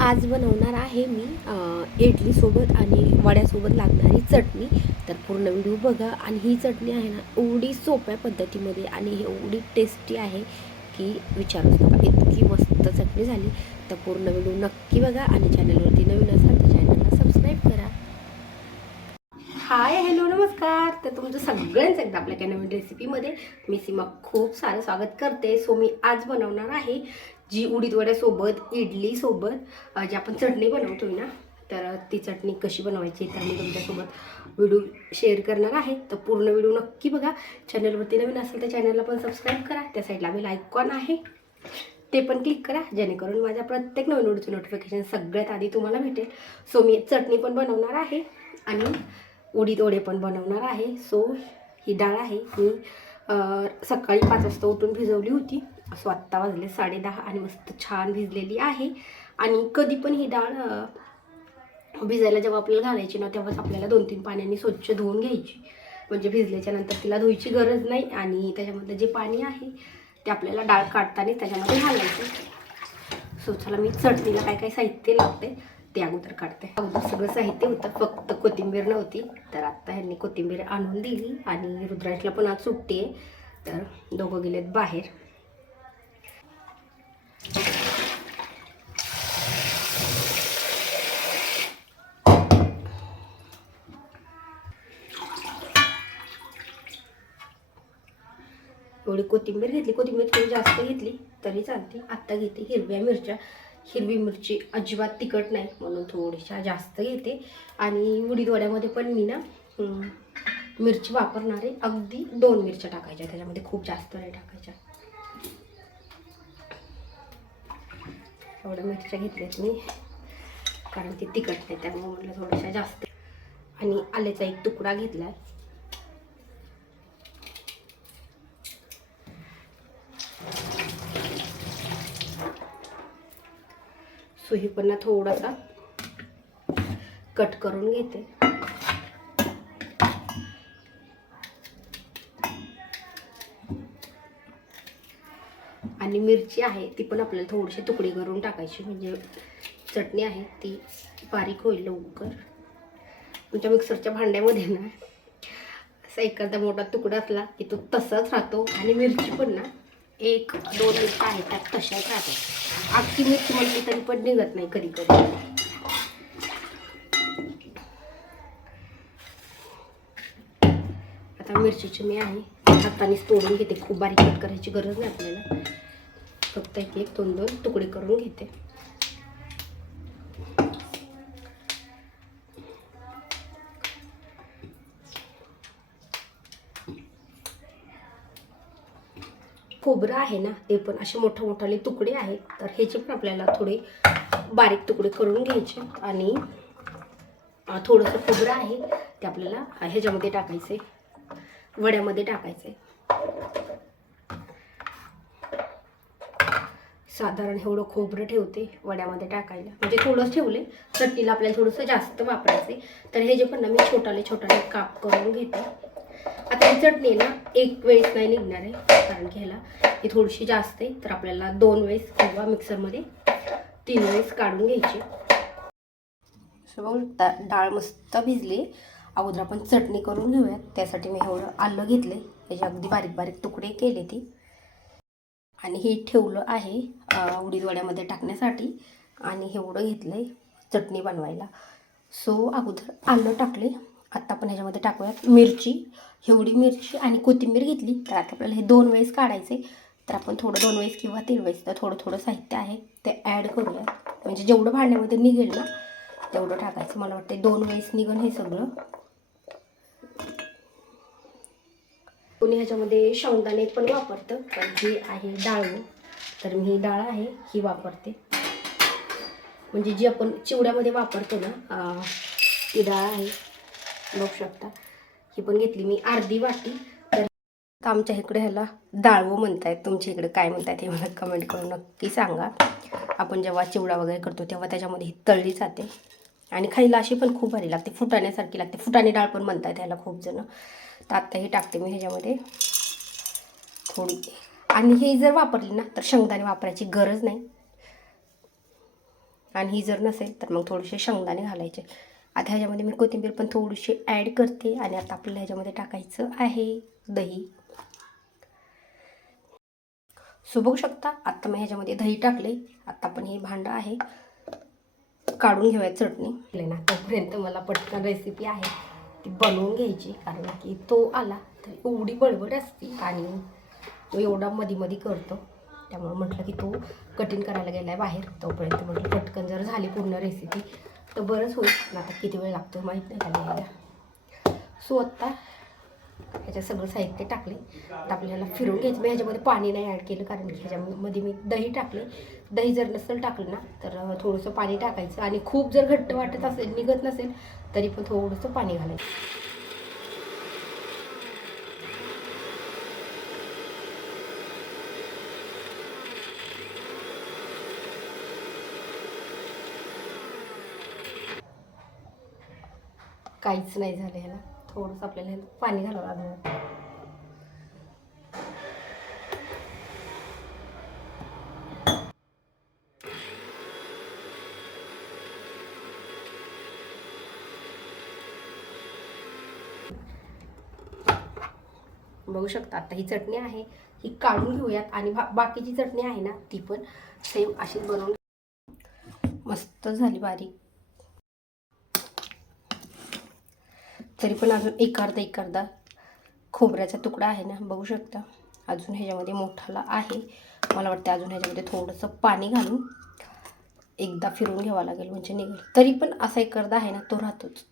आज बनवणार आहे मी इडलीसोबत आणि वड्यासोबत लागणारी चटणी. तर पूर्ण व्हिडिओ बघा. आणि ही चटणी आहे ना एवढी सोप्या पद्धतीमध्ये आणि एवढी टेस्टी आहे की विचारूच नका, इतकी मस्त चटणी झाली. तर पूर्ण व्हिडिओ नक्की बघा आणि चॅनलवरती नवीन असाल तर चॅनलला सबस्क्राईब करा. हाय हॅलो नमस्कार. तर तुमचं सगळ्यांचं एकदा आपल्या काही नवीन रेसिपीमध्ये मी सीमा खूप सारं स्वागत करते. सो मी आज बनवणार आहे जी उडीद वड्यासोबत इडलीसोबत जी आपण चटणी बनवतोय ना, तर ती चटणी कशी बनवायची तर मी तुमच्यासोबत व्हिडिओ शेअर करणार आहे. तर पूर्ण व्हिडिओ नक्की बघा. चॅनलवरती नवीन असेल तर चॅनलला पण सबस्क्राईब करा. त्या साईडला बेल आयकॉन आहे ते पण क्लिक करा, जेणेकरून माझ्या प्रत्येक नवीन व्हिडिओचं नोटिफिकेशन सगळ्यात आधी तुम्हाला भेटेल. सो मी चटणी पण बनवणार आहे आणि उडीद वडे पण बनवणार आहे. सो ही डाळ आहे मी सकाळी 5 वाजता उठून भिजवली होती. सो आत्ता वाजले 10:30 आणि मस्त छान भिजलेली आहे. आणि कधी पण ही डाळ भिजायला जेव्हा आपल्याला घालायची ना, तेव्हाच आपल्याला 2-3 पाण्याने स्वच्छ धुवून घ्यायची. म्हणजे भिजल्याच्या नंतर तिला धुवायची गरज नाही. आणि त्याच्यामधलं जे पाणी आहे ते आपल्याला डाळ काढताना त्याच्यामध्ये घालायचं. सो चला मी चटणीला काय काय साहित्य लागते ते अगोदर काढते. अगोदर सगळं साहित्य होतं, फक्त कोथिंबीर नव्हती. तर आत्ता ह्यांनी कोथिंबीर आणून दिली. आणि रुद्राजला पण आज सुट्टी आहे, तर दोघं गेलेत बाहेर. एवढी कोथिंबीर घेतली, कोथिंबीर थोडी जास्त घेतली तरी चालते. आत्ता घेते हिरव्या मिरच्या. हिरवी मिरची अजिबात तिखट नाही म्हणून थोड्याशा जास्त घेते. आणि उडीद वड्यामध्ये पण मी ना मिरची वापरणार आहे. अगदी 2 मिरच्या टाकायच्या त्याच्यामध्ये, खूप जास्त नाही टाकायच्या. एवढ्या मिरच्या घेतल्यात मी, कारण ती तिखट नाही त्यामुळे म्हटलं थोड्याशा जास्त. आणि आल्याचा एक तुकडा घेतला आहे. सुही पण थोडासा कट करून घेते. आणि मिरची आहे ती पण आपल्याला थोडीशी तुकडी करून टाकायची, म्हणजे चटणी आहे ती बारीक होईल लवकर. तुमच्या मिक्सरच्या भांड्यामध्ये ना असा एखादा मोठा तुकडा असला की तो तसाच राहतो. आणि मिरची पण ना 1-2 मिरच्या आहेत त्यात तशाच राहतात. अख्खी मिरची म्हणली तरी पण निघत नाही कधी कधी. आता मिरचीची मी आहे हातानेच तोडून घेते. खूप बारीक कट करायची गरज नाही आपल्याला, फक्त 1-2 तुकडे करून घेते. खोबरं आहे ना ते पण असे मोठे तुकडे आहेत, तर ह्याचे पण आपल्याला थोडे बारीक तुकडे करून घ्यायचे. आणि थोडंसं खोबरं आहे ते आपल्याला ह्याच्यामध्ये टाकायचे, वड्यामध्ये टाकायचे. साधारण एवढं खोबरं ठेवते वड्यामध्ये टाकायला, म्हणजे थोडंच ठेवले. चटणीला आपल्याला थोडंसं जास्त वापरायचे. तर हे जे पण ना मी छोटे काप करून घेते. आता ही चटणी ना एक वेळेस नाही निघणार आहे, कारण की ह्याला ही थोडीशी जास्त आहे. तर आपल्याला 2 वेळेस किंवा मिक्सरमध्ये 3 वेळेस काढून घ्यायची. डाळ मस्त भिजली. अगोदर आपण चटणी करून घेऊयात. त्यासाठी मी एवढं आलं घेतले, त्याचे अगदी बारीक बारीक तुकडे केले ती. आणि हे ठेवलं आहे उडीद वड्यामध्ये टाकण्यासाठी. आणि एवढं घेतलं आहे चटणी बनवायला. सो अगोदर आलं टाकले. आत्ता आपण ह्याच्यामध्ये टाकूयात मिरची. एवढी मिरची आणि कोथिंबीर घेतली. तर आता आपल्याला हे 2 वेळेस काढायचे. तर आपण थोडं 2 वेळेस किंवा 3 वेळेस तर थोडं साहित्य आहे ते ॲड करूया. म्हणजे जेवढं भांड्यामध्ये निघेल ना तेवढं टाकायचं. मला वाटते 2 वेळेस निघेल हे सगळं. कोणी ह्याच्यामध्ये शेंगदाणे पण वापरतं, पण हे आहे डाळ, तर मी ही डाळ आहे ही वापरते. म्हणजे जी आपण चिवड्यामध्ये वापरतो ना ती डाळ आहे, बघू शकता. ही पण घेतली मी अर्धी वाटी. तर आमच्या इकडे ह्याला डाळवं म्हणतायत, तुमच्या इकडे काय म्हणतायत हे मला कमेंट करून नक्की सांगा. आपण जेव्हा चिवडा वगैरे करतो तेव्हा त्याच्यामध्ये ही तळली जाते आणि खायला अशी पण खूप भारी लागते, फुटाण्यासारखी लागते. फुटाणे डाळ पण म्हणतात ह्याला खूप जण. तर आत्ता ही टाकते मी ह्याच्यामध्ये थोडी. आणि हे जर वापरली ना तर शेंगदाणे वापरायची गरज नाही. आणि ही जर नसेल तर मग थोडेसे शेंगदाणे घालायचे. आता ह्याच्यामध्ये मी कोथिंबीर पण थोडीशी ॲड करते. आणि आता आपल्याला ह्याच्यामध्ये टाकायचं आहे दही. सो बघू शकता आत्ता मी ह्याच्यामध्ये दही टाकले. आत्ता पण हे भांडं आहे काढून घेऊया चटणी ना. तोपर्यंत मला पटकन रेसिपी आहे ती बनवून घ्यायची, कारण की तो आला तर एवढी बडबड असते आणि तो एवढा मध्ये करतो. त्यामुळे म्हटलं की तो कटिंग करायला गेला आहे बाहेर, तोपर्यंत म्हटलं पटकन जर झाली पूर्ण रेसिपी तर बरंच होईल. आता किती वेळ लागतो माहीत नाही का लिहायला. सो आत्ता ह्याच्यात सगळं साहित्य टाकले. तर आपल्याला फिरून घ्यायचं. मी ह्याच्यामध्ये पाणी नाही ॲड केलं, कारण की ह्याच्यामध्ये मी दही टाकले. दही जर नसेल टाकलं ना तर थोडंसं पाणी टाकायचं. आणि खूप जर घट्ट वाटत असेल, निघत नसेल, तरी पण थोडंसं पाणी घालायचं. काहीच नाही झालं ह्याला, थोडंसं आपल्याला पाणी घालावं लागणार. बघू शकता आता ही चटणी आहे ही काढून घेऊयात. आणि बाकीची चटणी आहे ना ती पण सेम अशीच बनवून. मस्त झाली बारीक. तरी पण अजून एक अर्धा खोबऱ्याचा तुकडा आहे ना, बघू शकता अजून ह्याच्यामध्ये मोठाला आहे. मला वाटतं अजून ह्याच्यामध्ये थोडंसं पाणी घालून एकदा फिरून घ्यावं लागेल म्हणजे निघेल. तरी पण असा एक अर्धा आहे ना तो राहतोच.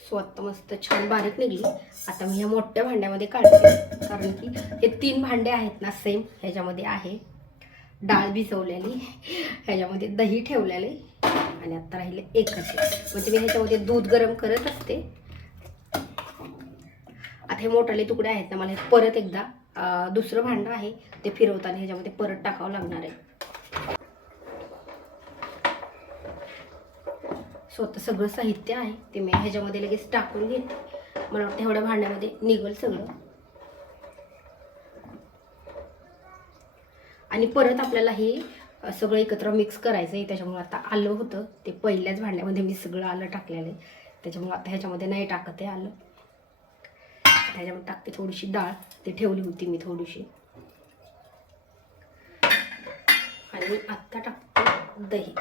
सो आत्ता मस्त छान बारीक निघली. आता मी ह्या मोठ्या भांड्यामध्ये काढते, कारण की हे 3 भांडे आहेत ना सेम. ह्याच्यामध्ये आहे डाळ भिजवलेली, ह्याच्यामध्ये दही ठेवलेले, आणि आता राहिले एकच. म्हणजे मी ह्याच्यामध्ये दूध गरम करत असते. आता हे मोठाले तुकडे आहेत ना, मला हे परत एकदा दुसरं भांडं आहे ते फिरवताना ह्याच्यामध्ये परत टाकावं लागणार आहे. स्वतः सगळं साहित्य आहे ते मी ह्याच्यामध्ये लगेच टाकून घेते. मला वाटतं एवढ्या भांड्यामध्ये निघेल सगळं. आणि परत आपल्याला हे सगळं एकत्र मिक्स करायचं आहे. त्याच्यामुळे आता आलं होतं ते पहिल्याच भांड्यामध्ये मी सगळं आलं टाकलेलं आहे, त्याच्यामुळे आता ह्याच्यामध्ये नाही टाकत आहे आलं. ह्याच्यामध्ये टाकते थोडीशी डाळ, ती ठेवली होती मी थोडीशी. आणि आत्ता टाकते दही.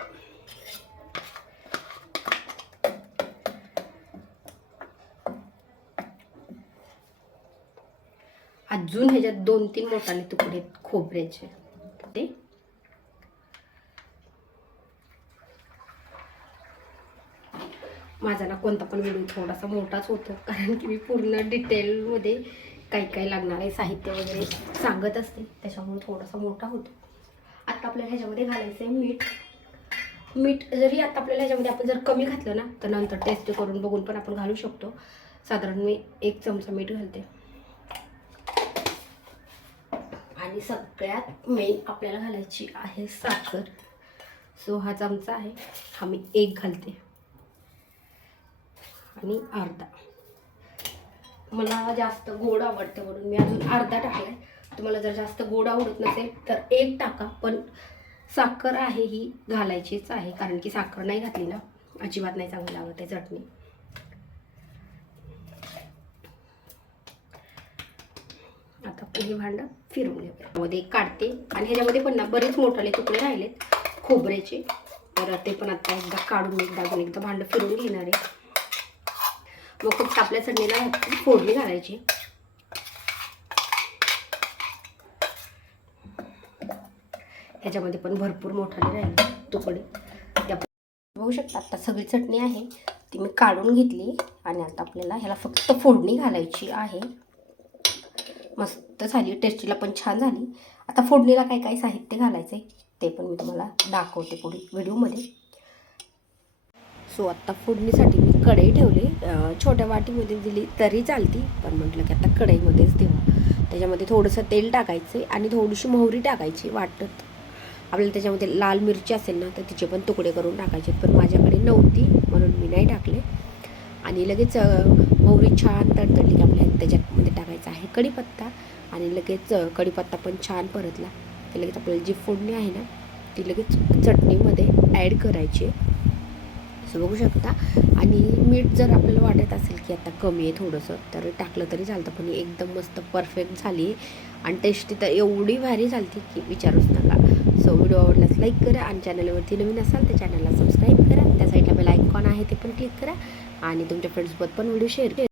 अजून ह्याच्यात 2-3 मोठाले तुकडे खोबऱ्याचे. ते माझा ना कोणता पण व्हिडिओ थोडासा मोठाच होतो, कारण की मी पूर्ण डिटेलमध्ये काय लागणार आहे साहित्य वगैरे सांगत असते, त्याच्यामुळे थोडासा मोठा होतो. आता आपल्याला ह्याच्यामध्ये घालायचं आहे मीठ. जरी आता आपल्याला ह्याच्यामध्ये आपण जर कमी घातलं ना तर नंतर टेस्ट करून बघून पण आपण घालू शकतो. साधारण मी 1 चमचा मीठ घालते. आणि सगळ्यात मेन आपल्याला घालायची आहे साखर. सो हा चमचा आहे, हा मी 1 घालते आणि अर्धा. मला जास्त गोड आवडते म्हणून मी अजून अर्धा टाकलाय. तुम्हाला जर जास्त गोड आवडत नसेल तर 1 टाका, पण साखर आहे ही घालायचीच आहे, कारण की साखर नाही घातली ना अजिबात नाही चांगली लागत आहे चटणी. आता आपण हे भांडं फिरून घेऊया. मध्ये काढते. आणि ह्याच्यामध्ये पण ना बरेच मोठाले तुकडे राहिलेत खोबऱ्याचे, तर ते पण आता एकदा काढून एकदा भांडं फिरून घेणार आहे. मग फक्त आपल्या चटणीला फोडणी घालायची. ह्याच्यामध्ये पण भरपूर मोठाले राहिले तुकडे. त्या बघू शकता आता सगळी चटणी आहे ती मी काढून घेतली. आणि आता आपल्याला ह्याला फक्त फोडणी घालायची आहे. मस्त झाली, टेस्टीला पण छान झाली. आता फोडणीला काय साहित्य घालायचं आहे ते पण मी तुम्हाला दाखवते पुढे व्हिडिओमध्ये. सो आत्ता फोडणीसाठी मी कढई ठेवली. छोट्या वाटीमध्ये दिली तरी चालती, पण म्हटलं की आता कढईमध्येच देऊ. त्याच्यामध्ये थोडंसं तेल टाकायचं आणि थोडीशी मोहरी टाकायची. वाटत आपल्याला त्याच्यामध्ये लाल मिरची असेल ना तर तिचे पण तुकडे करून टाकायचे, पण माझ्याकडे नव्हती म्हणून मी नाही टाकले. आणि लगेच मोहरी छान तडतडली की आपल्याला त्याच्यामध्ये टाकायचा आहे कढीपत्ता. आणि लगेच कढीपत्ता पण छान परतला की लगेच आपल्याला जी फोडणी आहे ना ती लगेच चटणीमध्ये ॲड करायचे असं बघू शकता. आणि मीठ जर आपल्याला वाटत असेल की आता कमी आहे थोडंसं तर टाकलं तरी चालतं, पण एकदम मस्त परफेक्ट झाली आणि टेस्टी तर एवढी भारी झाली की विचारूच नका. सो व्हिडिओ आवडल्यास लाईक करा आणि चॅनलवरती नवीन असाल तर चॅनलला सबस्क्राईब करा. त्या साईडला बेल आयकॉन आहे ते पण क्लिक करा आणि तुमच्या फ्रेंड्ससोबत पण व्हिडिओ शेअर करा.